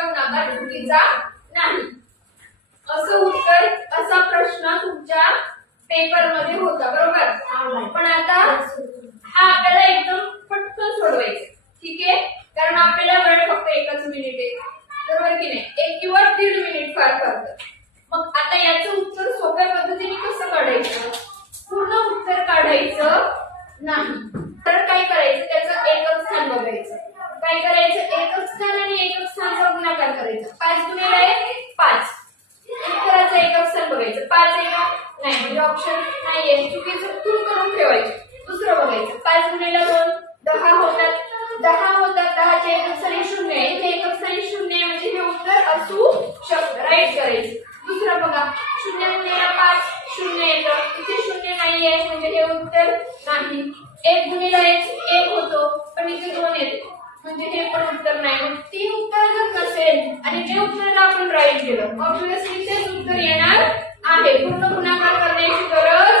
चा गुणाकार चुकीचा नाही. असं उत्तर असा प्रश्न तुमच्या पेपर मध्ये होता बरोबर. पण आता हा आपल्याला एकदम पटकन सोडवायचा ठीक आहे कारण आपल्याला वेळ फक्त 1 मिनिट आहे बरोबर की नाही 1 किंवा 1.5 मिनिट फार फक्त. मग आता याचं उत्तर सोप्या पद्धतीने कसं काढायचं पूर्ण उत्तर काढायचं नाही तर काय करायचं त्याचं एकक स्थान बघायचं. काय करायचं एकक स्थान आणि एकक स्थानाचा गुणाकार करायचा 5 गुणिले 5 उत्तराचं एकक स्थान बघायचं 5 एकक नाही म्हणजे ऑप्शन नाहीये चुकीचं तून करून ठेवायचं. दुसरं बघायचं 5 गुणिले 2 10 होतात 10 चे एकक स्थानी 0 आहे इथे एकक स्थानी 0 आहे म्हणजे हे उत्तर असू शकतं राईट करायचं. दुसरं बघा 0 गुणिले 5 0 येतं इथे 0 नाहीये म्हणजे हे उत्तर नाही. 1 गुणिले 1 होतो पण इथे 2 येते म्हणजे हे पण उत्तर नाही. मग 3 उत्तर जर नसेल आणि जे उत्तर आपण राईट केलं ऑब्वियसली तेच उत्तर येणार आहे. पूर्ण गुणाकार करण्याची गरज